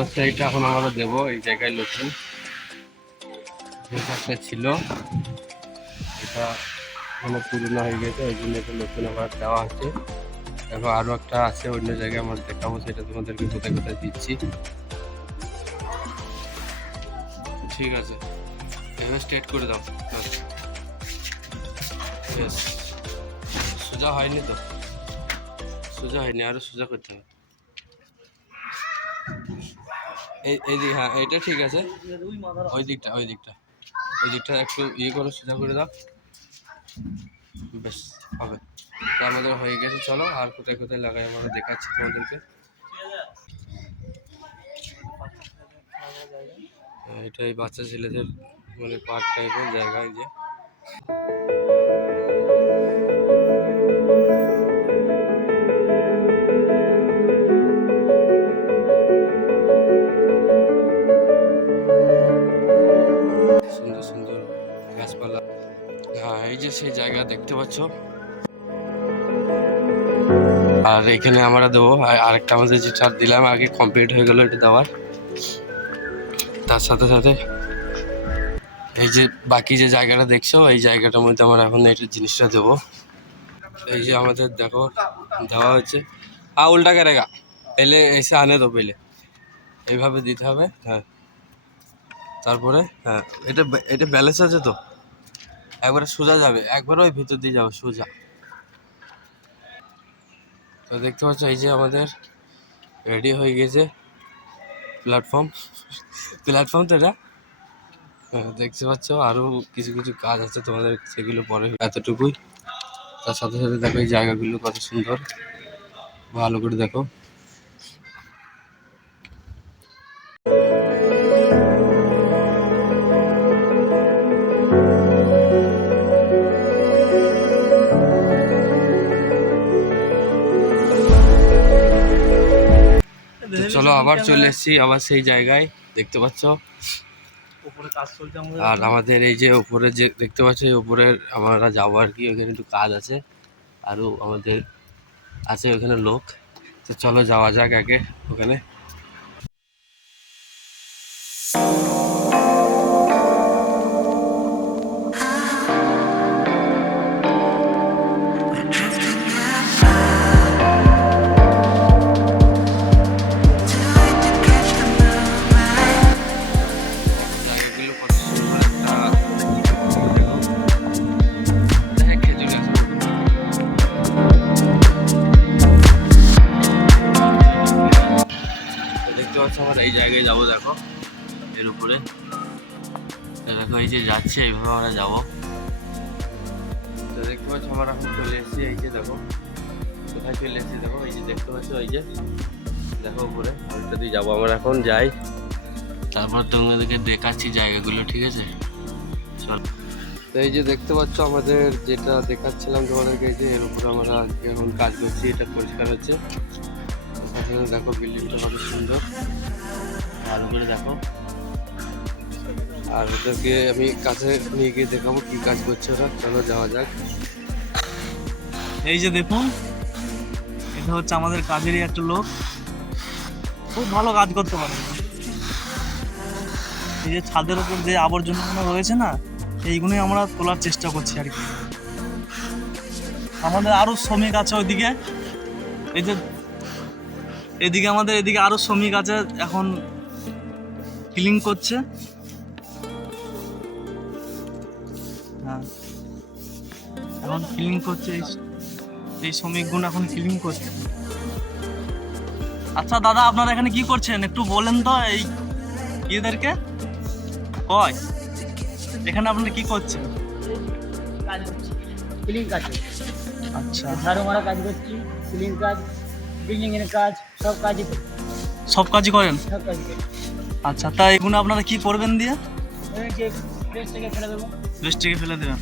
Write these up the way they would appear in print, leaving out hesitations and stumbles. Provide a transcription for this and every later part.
হচ্ছে এইটা এখন আমরা দেবো এই জায়গায় নতুন একটা ছিল, এটা মানে পুরনো হয়ে গেছে, ওই জন্য এটা নতুন আবার দেওয়া হচ্ছে। দেখো আরো একটা আছে অন্য জায়গায়, আমরা দেখাবো, সেটা তোমাদেরকে কোথায় কোথায় দিচ্ছি। ঠিক আছে, এবার স্ট্রেট করে দাও। সোজা হয়নি তো, সোজা হয়নি, আরো সোজা করতে হবে। এই দিক, হ্যাঁ এটা ঠিক আছে, ওই দিকটা ওই দিকটা ওই দিকটা একটু ইয়ে করে সোজা করে দাও, বেশ হবে। তো আমাদের হয়ে গেছে, চলো আর কোথায় কোথায় লাগাই আমরা দেখাচ্ছি তোমাদেরকে। এটা এই বাচ্চা ছেলেদের মানে পার্ক টাইপের জায়গায় যে সুন্দর সুন্দর গাছপালা। হ্যাঁ এই যে সেই জায়গা দেখতে পাচ্ছ। আর এখানে আমরা দেবো আরেকটা, আমাদের যেটা দিলাম আগে কমপ্লিট হয়ে গেল এটা দেওয়ার, তার সাথে সাথে এই যে বাকি যে জায়গাটা দেখছো এই জায়গাটার মধ্যে আমরা এখন এই জিনিসটা দেবো। এই যে আমাদের দেখো দেওয়া হচ্ছে, উল্টা করেগা, পেলে এসে আনে তো পেলে এইভাবে দিতে হবে। হ্যাঁ তারপরে হ্যাঁ এটা এটা ব্যালেন্স আছে তো, একবারে সোজা যাবে, একবারে ওই ভিতর দিয়ে যাবে সোজা। তো দেখতে পাচ্ছ এই যে আমাদের রেডি হয়ে গেছে প্ল্যাটফর্ম, প্ল্যাটফর্ম তো এটা। হ্যাঁ দেখতে পাচ্ছ আরও কিছু কিছু কাজ আছে তোমাদের, সেগুলো পরে, এতটুকুই। তার সাথে সাথে দেখো এই জায়গাগুলো কত সুন্দর, ভালো করে দেখো। চলো আবার চলে এসেছি আবার সেই জায়গায়, দেখতে পাচ্ছ। আর আমাদের এই যে উপরে যে দেখতে পাচ্ছ, এই উপরের আমরা যাবো আর কি, ওখানে একটু কাজ আছে, আরও আমাদের আছে ওখানে লোক। তো চলো যাওয়া যাক আগে ওখানে। জায়গাগুলো কত সুন্দর, একটা খেজুর গাছ। দেখতে পাচ্ছ আমরা এই জায়গায় যাবো, দেখো এর উপরে দেখো এই যে যাচ্ছে, এইভাবে আমরা যাবো। তো দেখতে পাচ্ছ আমরা এখন চলে এসেছি, এই যে দেখো কোথায় চলে এসেছি, দেখো এই যে দেখতে পাচ্ছ, এই যে দেখো উপরে, ওইটা দিয়ে যাবো আমরা এখন, যাই তারপর তোমাদেরকে দেখাচ্ছি জায়গাগুলো, ঠিক আছে চল। তো এই যে দেখতে পাচ্ছ আমাদের যেটা দেখাচ্ছিলাম তোমাদেরকে, এই যে এর উপরে আমরা এখন কাজ করছি, এটা পরিষ্কার হচ্ছে। দেখো বিল্ডিংটা কত সুন্দর, ভালো করে দেখো। আর ওদেরকে আমি কাছে নিয়ে গিয়ে দেখাবো কি কাজ করছে ওরা, চলো যাওয়া যাক। এই যে দেখুন, এটা হচ্ছে আমাদের কাজেরই একটা লোক, খুব ভালো কাজ করতে পারে। এই যে ছাদের উপর যে আবর্জনাগুলো রয়েছে না, এইগুলোই আমরা তোলার চেষ্টা করছি আর কি। আমাদের আরো শ্রমিক আছে ওইদিকে, এই যে এদিকে আমাদের এদিকে আরো শ্রমিক আছে, এখন ক্লিন করছে। হ্যাঁ এখন ক্লিন করছে, এই শ্রমিকগুলো এখন ক্লিন করছে। আচ্ছা দাদা, আপনারা এখানে কি করছেন একটু বলেন তো, এই এদেরকে কয় এখানে আপনারা কি করছেন? কাজ করছি, ক্লিন কাজ করছি। আচ্ছা, ঝাড়ু মারা কাজ করছি, ক্লিন কাজ, বিল্ডিং এর কাজ, সব কাজই করছি, সব কাজই করেন? সব কাজই করি। আচ্ছা, তা এগুলো আপনারা কি করবেন দিয়ে? যে প্রেস থেকে ফেলে দেবো। বেশ থেকে ফেলে দেবেন।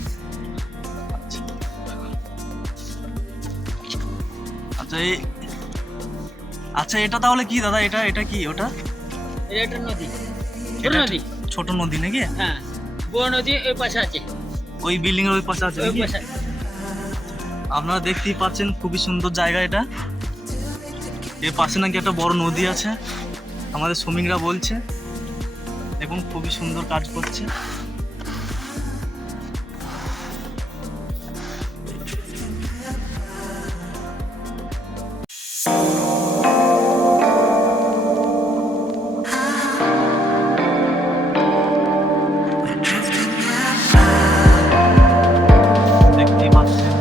আচ্ছা আচ্ছা এই আচ্ছা এটা তাহলে কি দাদা, এটা এটা কি ওটা? এটা নদী, ছোট এটা নদী। ছোট নদী নাকি? হ্যাঁ, বড় নদী ওই পাশে আছে, ওই বিল্ডিং এর ওই পাশে আছে ওই নাকি? পাশে। আপনারা দেখতেই পাচ্ছেন খুবই সুন্দর জায়গা এটা, এর পাশে নাকি একটা বড় নদী আছে। আমাদের শ্রমিকরা বলছে। দেখুন খুবই সুন্দর কাজ করছে। দেখতেই পাচ্ছেন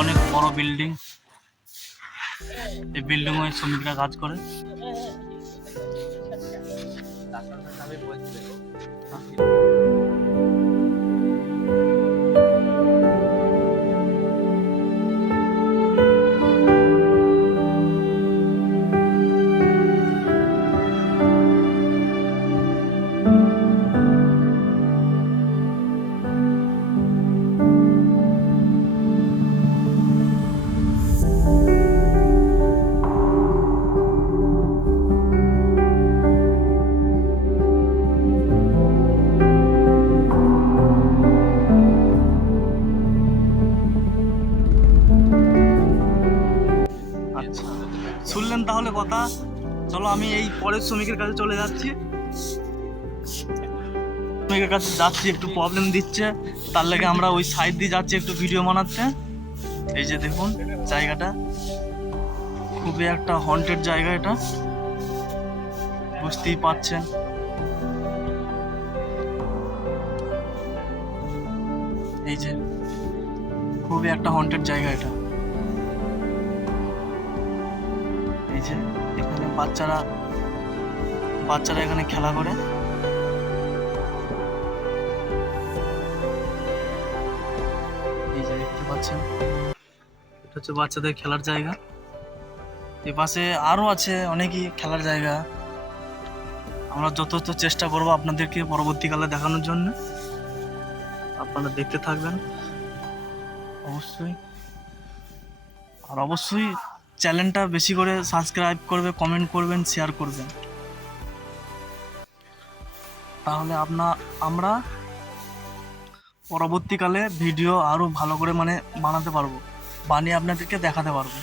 অনেক বড় বিল্ডিং। এই বিল্ডিং এ শ্রমিকরা কাজ করে। আচ্ছা, শুনলেন তাহলে কথা। চলো আমি এই পরের শ্রমিকের কাছে চলে যাচ্ছি। শ্রমিকের কাছে যাচ্ছি, একটু প্রবলেম দিচ্ছে, তার লাগে আমরা ওই সাইড দিয়ে যাচ্ছি একটু ভিডিও বানাতে। এই যে দেখুন জায়গাটা খুবই একটা হন্টেড জায়গা, এটা বুঝতেই পারছেন। এই যে খুবই একটা হন্টেড জায়গা এটা। এই যে এখানে বাচ্চারা এখানে খেলা করে। এই যে দেখতে পাচ্ছেন এটা হচ্ছে বাচ্চাদের খেলার জায়গা। এই পাশে আরো আছে অনেকই খেলার জায়গা। আমরা যথাযথ চেষ্টা করবো আপনাদেরকে পরবর্তীকালে দেখানোর জন্য। আপনারা দেখতে থাকবেন অবশ্যই। আর অবশ্যই চ্যানেলটা বেশি করে সাবস্ক্রাইব করবে, কমেন্ট করবেন, শেয়ার করবেন। তাহলে আমরা পরবর্তীকালে ভিডিও আরো ভালো করে মানে বানাতে পারবো, বানিয়ে আপনাদেরকে দেখাতে পারবো।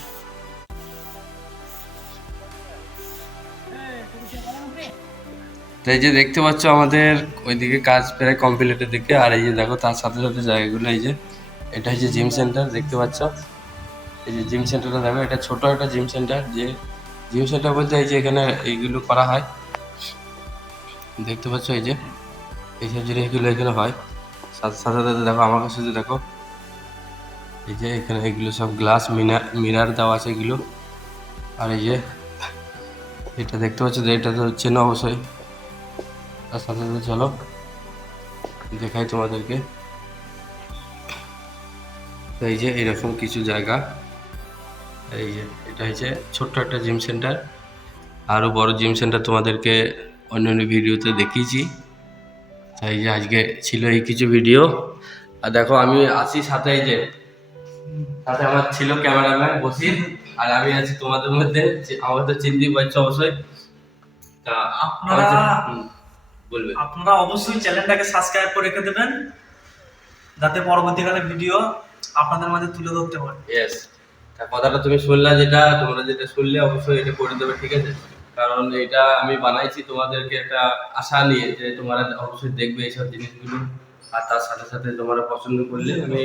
তো এই যে দেখতে পাচ্ছ আমাদের ওইদিকে কাজ প্রায় কমপ্লিটের দিকে। আর এই যে দেখো তার সাথে সাথে জায়গাগুলো, এই যে এটা হচ্ছে জিম সেন্টার, দেখতে পাচ্ছ। এই যে জিম সেন্টারটা দেখো, এটা ছোট একটা জিম সেন্টার। যে জিম সেন্টার বলতে এই যে এখানে এইগুলো করা হয়, দেখতে পাচ্ছ। এই যে এইসব জিনিসগুলো এখানে হয়। সাথে সাথে দেখো আমার কাছে যে দেখো, এই যে এখানে এগুলো সব গ্লাস মিনার দেওয়া আছে এগুলো। আর এই যে এটা দেখতে পাচ্ছ, এটা তো চেনো অবশ্যই। তার সাথে সাথে চলো দেখাই তোমাদেরকে। তো এই যে এরকম কিছু জায়গা। এই যে এটা হচ্ছে ছোট্ট একটা জিম সেন্টার। আরও বড় জিম সেন্টার তোমাদেরকে অন্যান্য ভিডিওতে দেখিয়েছি। তাই যে আজকে ছিল এই কিছু ভিডিও। আর দেখো আমি আছি সাথে, এই যে সাথে আমার ছিল ক্যামেরাম্যান বসির। আর আমি আছি তোমাদের মধ্যে, আমাকে তো চিনতেই পারছো অবশ্যই। তা আপনারা অবশ্যই চ্যানেলটাকে সাবস্ক্রাইব করে রেখে দেবেন, যাতে পরবর্তীকালে ভিডিও আপনাদের মাঝে তুলে ধরতে পারে। ইয়েস, তা কথাটা তুমি শুনলা, তোমরা যেটা শুনলে অবশ্যই এটা করে দেবে, ঠিক আছে? কারণ এটা আমি বানাইছি তোমাদেরকে একটা আশা নিয়ে, যে তোমরা অবশ্যই দেখবে এইসব জিনিসগুলো। আর তার সাথে সাথে তোমরা পছন্দ করলে আমি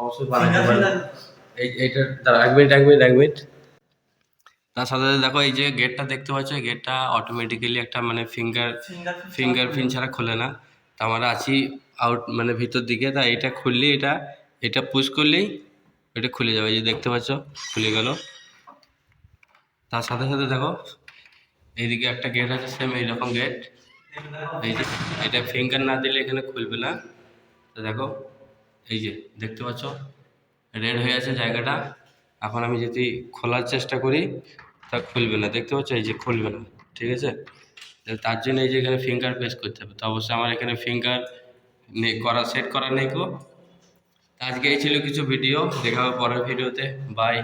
অবশ্যই বানাতে পারবো। এইটা দাঁড়া, এক মিনিট। তার সাথে সাথে দেখো এই যে গেটটা দেখতে পাচ্ছ, এই গেটটা অটোমেটিক্যালি একটা মানে ফিঙ্গারপ্রিন্ট ছাড়া খোলে না। তা আমরা আছি মানে ভিতর দিকে। তা এটা খুললেই এটা পুশ করলেই এটা খুলে যাবে। এই যে দেখতে পাচ্ছ খুলে গেল। তার সাথে সাথে দেখো এইদিকে একটা গেট আছে, সেম এইরকম গেট। এই যে এটা ফিঙ্গার না দিলে এখানে খুলবে না। তো দেখো এই যে দেখতে পাচ্ছ রেড হয়ে আছে জায়গাটা। এখন আমি যদি খোলার চেষ্টা করি তা খুলবে না, দেখতে পাচ্ছ এই যে খুলবে না, ঠিক আছে? তার জন্য এই যে এখানে ফিঙ্গার প্রেস করতে হবে। তো অবশ্যই আমার এখানে ফিঙ্গার সেট করা নেই গো। আজকে এই ছিল কিছু ভিডিও, দেখা হবে পরের ভিডিওতে। বাই।